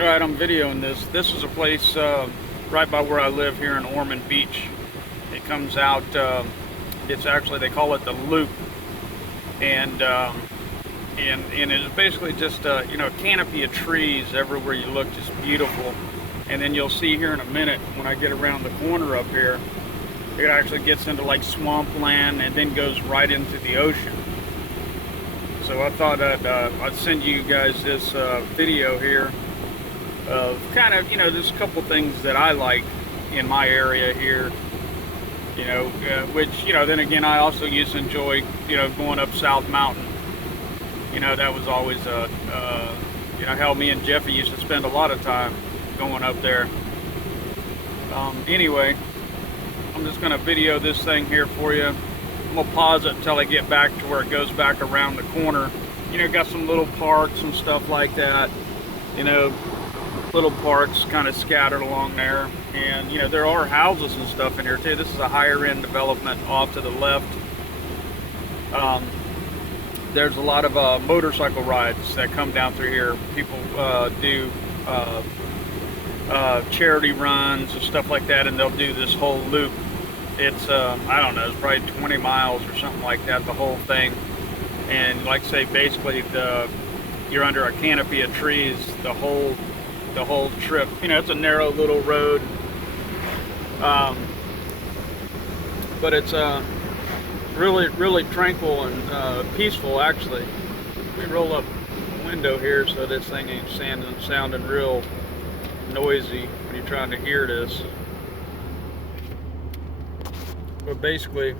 Alright, I'm videoing this. This is a place right by where I live here in Ormond Beach. It comes out, it's actually, they call it the Loop. And and it's basically just, a canopy of trees everywhere you look, just beautiful. And then you'll see here in a minute, when I get around the corner up here, it actually gets into like swampland and then goes right into the ocean. So I thought I'd send you guys this video here of kind of, just a couple things that I like in my area here, which, then again, I also used to enjoy, going up South Mountain. That was always, hell, me and Jeffy used to spend a lot of time going up there. Anyway, I'm just going to video this thing here for you. I'm going to pause it until I get back to where it goes back around the corner. Got some little parks and stuff like that. Little parks kind of scattered along there. And, there are houses and stuff in here too. This is a higher end development off to the left. There's a lot of motorcycle rides that come down through here. People do charity runs and stuff like that, and they'll do this whole loop. It's I don't know, it's probably 20 miles or something like that, the whole thing. And like I say, basically you're under a canopy of trees the whole trip. It's a narrow little road, but it's really tranquil and peaceful, actually. Let me roll up the window here so this thing ain't sounding real noisy when you're trying to hear this. But basically,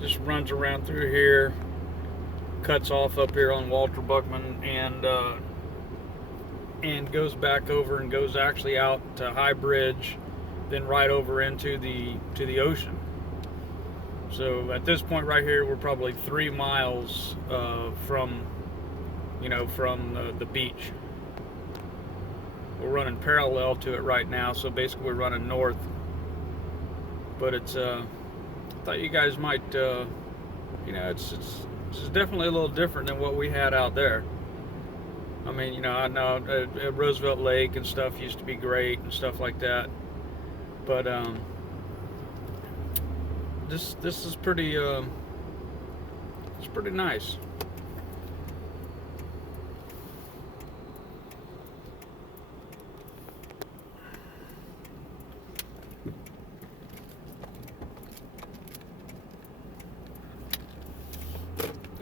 just runs around through here, cuts off up here on Walter Buckman, and goes back over and goes actually out to High Bridge, then right over into the ocean. So at this point right here, we're probably 3 miles from the beach. We're running parallel to it right now, so basically we're running north. But it's I thought you guys might it's definitely a little different than what we had out there. I mean, I know Roosevelt Lake and stuff used to be great and stuff like that, but this is pretty it's pretty nice.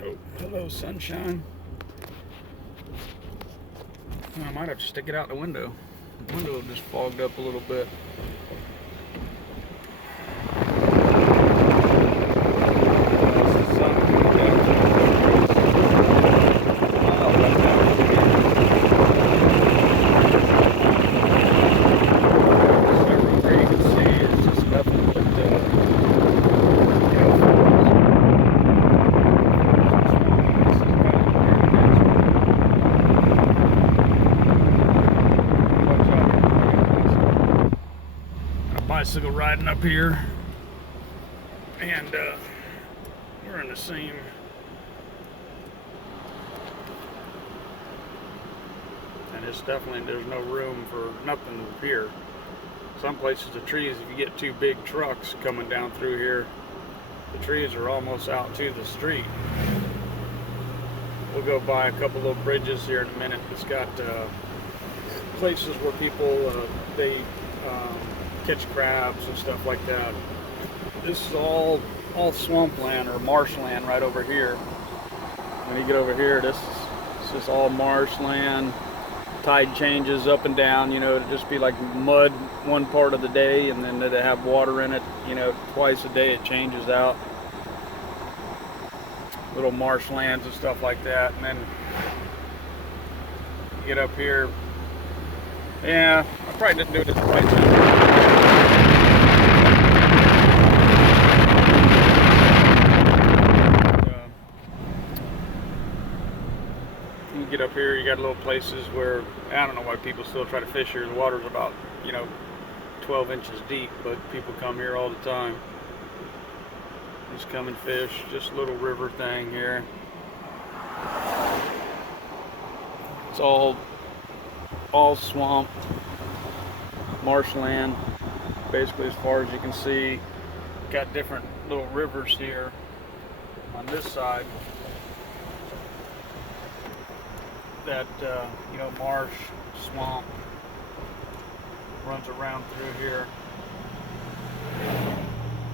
Oh, hello, sunshine. I might have to stick it out the window. The window just fogged up a little bit. Bicycle riding up here, and we're in the same and it's definitely, there's no room for nothing here. Some places the trees, if you get two big trucks coming down through here, the trees are almost out to the street. We'll go by a couple little bridges here in a minute. It's got places where people they catch crabs and stuff like that. This is all swampland or marshland right over here. When you get over here, this is all marshland. Tide changes up and down, it'll just be like mud one part of the day, and then they have water in it, twice a day it changes out. Little marshlands and stuff like that. And then you get up here. Yeah, I probably didn't do it at the right time. You get up here, you got little places where, I don't know why people still try to fish here. The water's about, 12 inches deep, but people come here all the time. Just come and fish, just a little river thing here. It's all all swamp, marshland, basically as far as you can see. Got different little rivers here on this side that, marsh, swamp runs around through here.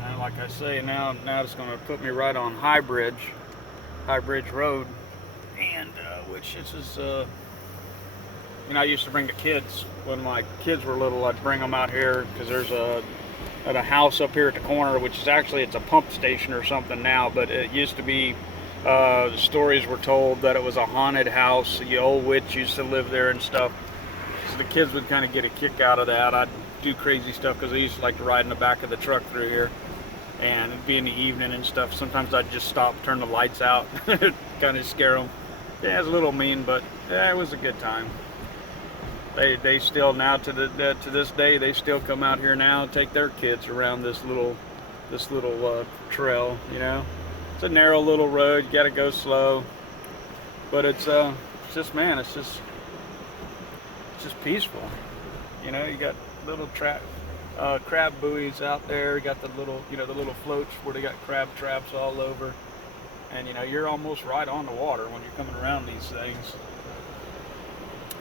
And like I say, now it's going to put me right on High Bridge Road, and which is I used to bring the kids when my kids were little. I'd bring them out here because there's a house up here at the corner, which is actually, it's a pump station or something now, but it used to be. The stories were told that it was a haunted house. The old witch used to live there and stuff. So the kids would kind of get a kick out of that. I'd do crazy stuff because I used to like to ride in the back of the truck through here, and it'd be in the evening and stuff. Sometimes I'd just stop, turn the lights out, kind of scare them. Yeah, it was a little mean, but yeah, it was a good time. They still now to this day, they still come out here now and take their kids around this little trail. It's a narrow little road. You got to go slow, but it's just peaceful. You got little crab buoys out there. You got the little floats where they got crab traps all over, and you're almost right on the water when you're coming around these things.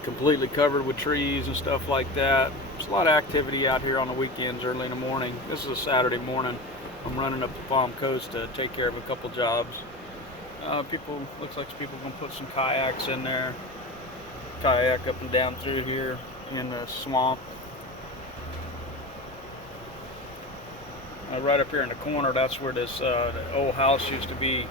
Completely covered with trees and stuff like that. There's a lot of activity out here on the weekends, early in the morning. This is a Saturday morning. I'm running up the Palm Coast to take care of a couple jobs. Looks like people are gonna put some kayaks in there. Kayak up and down through here in the swamp. Right up here in the corner, that's where this the old house used to be,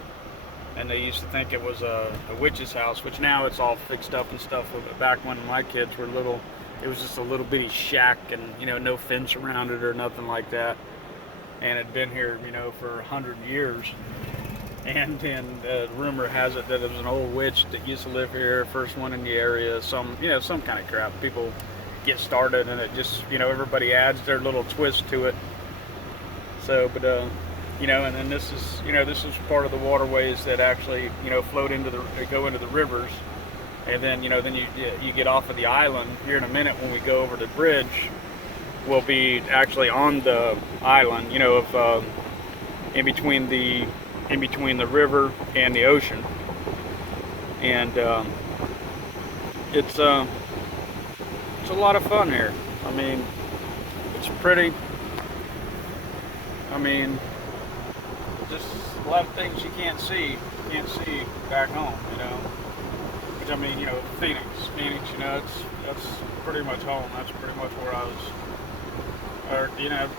and they used to think it was a witch's house, which now it's all fixed up and stuff. But back when my kids were little, it was just a little bitty shack, and no fence around it or nothing like that. And it had been here, for 100 years. And rumor has it that it was an old witch that used to live here, first one in the area. Some kind of crap. People get started, and it just, everybody adds their little twist to it. So, but and then this is part of the waterways that actually, float go into the rivers. And then, then you get off of the island. Here in a minute, when we go over the bridge, we'll be actually on the island, in between the river and the ocean. And it's a lot of fun here. It's pretty. Just a lot of things you can't see back home, Which Phoenix, that's pretty much home. That's pretty much where I was, or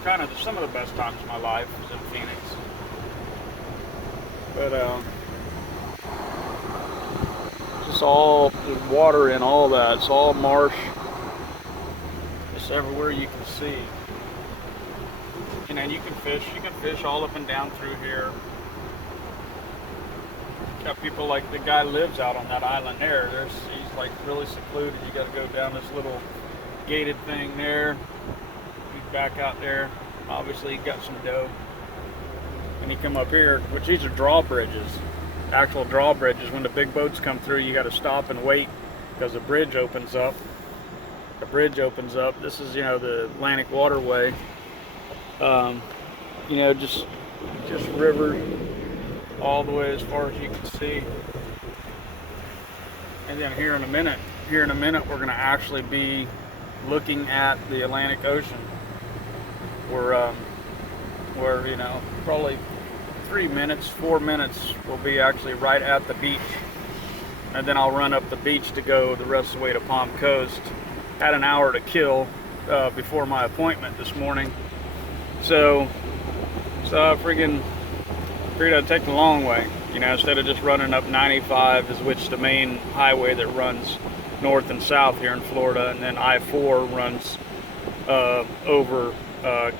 kind of some of the best times of my life was in Phoenix. But just all the water and all that. It's all marsh. Just everywhere you can see. And you can fish. You can fish all up and down through here. Got people like the guy lives out on that island there. He's like really secluded. You got to go down this little gated thing there. He's back out there. Obviously, he got some dough. And you come up here, which these are drawbridges. Actual drawbridges. When the big boats come through, you got to stop and wait because the bridge opens up. The bridge opens up. This is the Atlantic waterway. Just river all the way as far as you can see. And then here in a minute, we're going to actually be looking at the Atlantic Ocean. We're probably 4 minutes, we'll be actually right at the beach. And then I'll run up the beach to go the rest of the way to Palm Coast. Had an hour to kill before my appointment this morning. So I figured I'd take the long way, instead of just running up 95, which is the main highway that runs north and south here in Florida, and then I-4 runs over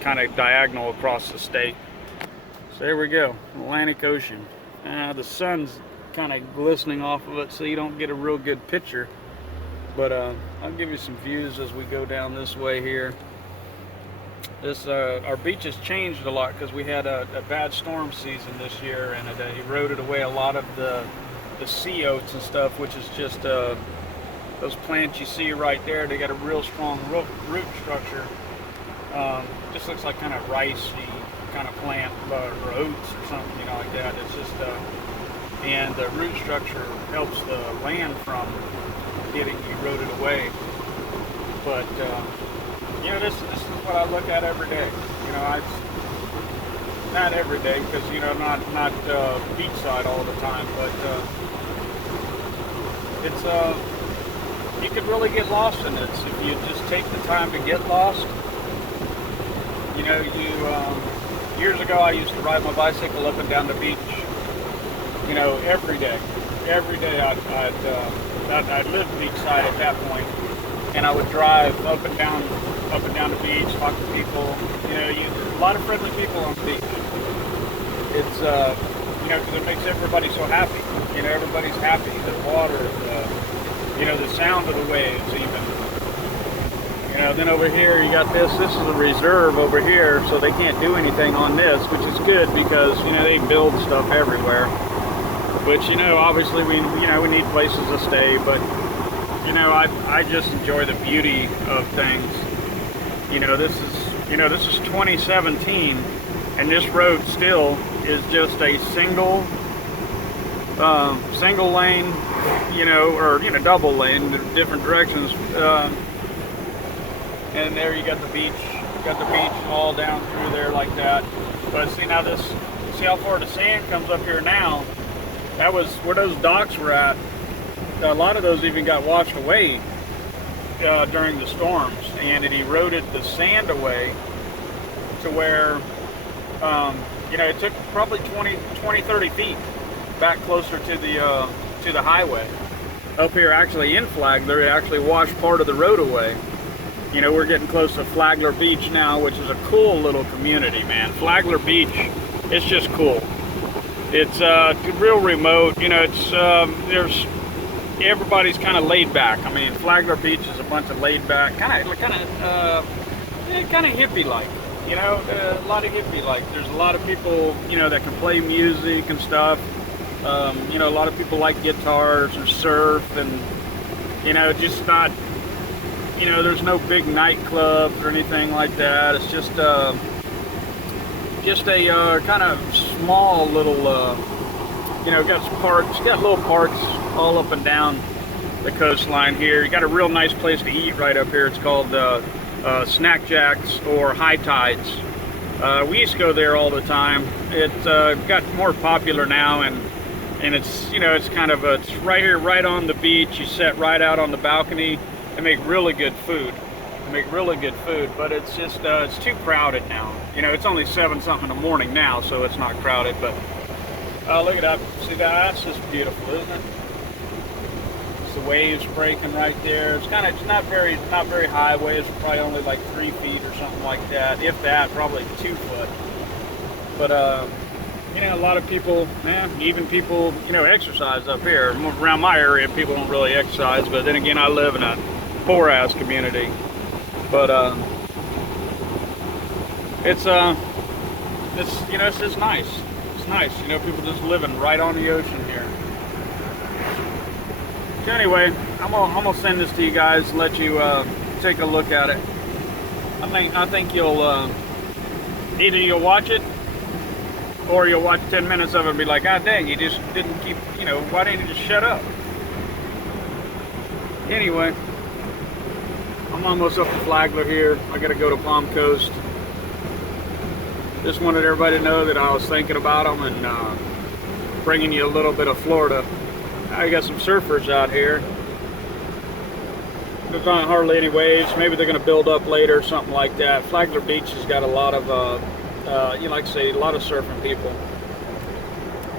kind of diagonal across the state. So there we go, Atlantic Ocean. The sun's kind of glistening off of it, so you don't get a real good picture, but I'll give you some views as we go down this way here. Our beach has changed a lot because we had a bad storm season this year, and it eroded away a lot of the sea oats and stuff, which is just those plants you see right there, they got a real strong root structure. Just looks like kind of ricey kind of plant, or oats or something, you know, like that. It's just, and the root structure helps the land from getting eroded away. But you know, this is what I look at every day. You know, not every day, because you know, not beachside all the time, but it's you could really get lost in it if you just take the time to get lost. You know, years ago I used to ride my bicycle up and down the beach. You know, every day. Every day I'd live beachside at that point, and I would drive up and down the beach, talk to people. You know, a lot of friendly people on the beach. It's you know, because it makes everybody so happy. You know, everybody's happy. The water, you know, the sound of the waves, even. You know, then over here you got this. This is a reserve over here, so they can't do anything on this, which is good because you know they build stuff everywhere. Which, you know, obviously we need places to stay, but you know, I just enjoy the beauty of things. You know, this is 2017, and this road still is just a single lane, you know, or you know, double lane, different directions. And there you got the beach. You got the beach all down through there like that. But see now see how far the sand comes up here now. That was where those docks were at. A lot of those even got washed away during the storms, and it eroded the sand away to where, you know, it took probably 20, 30 feet back closer to the highway. Up here actually in Flagler, it actually washed part of the road away. You know, we're getting close to Flagler Beach now, which is a cool little community, man. Flagler Beach, it's just cool. It's real remote. You know, it's everybody's kind of laid back. I mean, Flagler Beach is a bunch of laid back, kind of hippie-like. You know, a lot of hippie-like. There's a lot of people, you know, that can play music and stuff. You know, a lot of people like guitars or surf, and you know, just not. You know, there's no big nightclubs or anything like that. It's just a kind of small little, you know, got some parks, got little parks all up and down the coastline here. You got a real nice place to eat right up here. It's called Snack Jacks or High Tides. We used to go there all the time. It's got more popular now, and it's, you know, it's kind of it's right here, right on the beach. You sit right out on the balcony. They make really good food. But it's just it's too crowded now. You know, it's only 7-something in the morning now, so it's not crowded. But look it up. See that? That's just beautiful, isn't it? It's the waves breaking right there. It's not very high waves. Probably only like 3 feet or something like that. If that, probably 2 foot. But you know, a lot of people, even people, you know, exercise up here. Around my area, people don't really exercise. But then again, I live in a poor-ass community. But it's you know, it's just nice. It's nice, you know, people just living right on the ocean here. So anyway, I'm gonna send this to you guys, let you take a look at it. I think you'll either you'll watch it, or you'll watch 10 minutes of it and be like, God dang, you just didn't keep, you know, why didn't you just shut up? Anyway, I'm almost up to Flagler here. I gotta go to Palm Coast. Just wanted everybody to know that I was thinking about them and bringing you a little bit of Florida. I got some surfers out here. There's not hardly any waves. Maybe they're gonna build up later or something like that. Flagler Beach has got a lot of, you know, like I say, a lot of surfing people.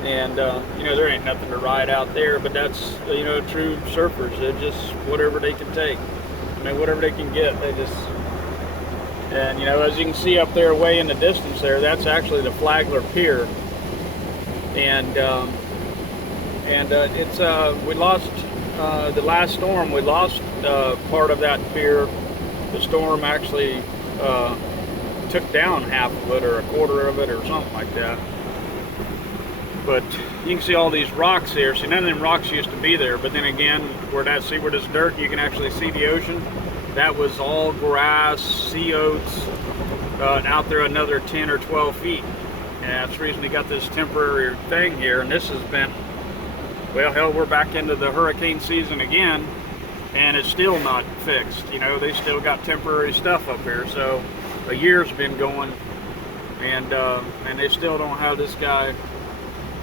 And, you know, there ain't nothing to ride out there, but that's, you know, true surfers. They're just whatever they can take. I mean, whatever they can get, they just, and, you know, as you can see up there way in the distance there, that's actually the Flagler Pier. And it's, we lost, the last storm, we lost part of that pier. The storm actually took down half of it or a quarter of it or something like that. But you can see all these rocks here. See, none of them rocks used to be there, but then again, see where this dirt, you can actually see the ocean. That was all grass, sea oats, out there another 10 or 12 feet. And that's the reason they got this temporary thing here. And this has been, well, hell, we're back into the hurricane season again, and it's still not fixed. You know, they still got temporary stuff up here. So a year's been going, and they still don't have this guy.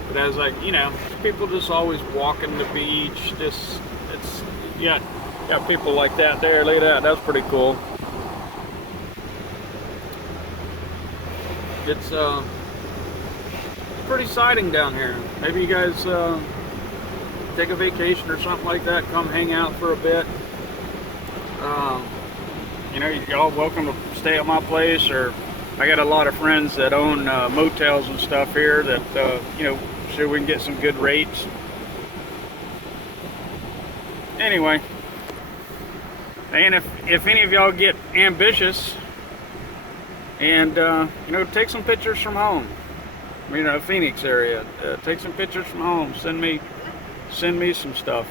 But as like, you know, people just always walking the beach. Got people like that there. Look at that. That's pretty cool. It's pretty exciting down here. Maybe you guys take a vacation or something like that. Come hang out for a bit. You know, y'all welcome to stay at my place, or I got a lot of friends that own motels and stuff here that you know, sure we can get some good rates. Anyway, and if any of y'all get ambitious and you know, take some pictures from home, you know, Phoenix area, take some pictures from home, send me some stuff.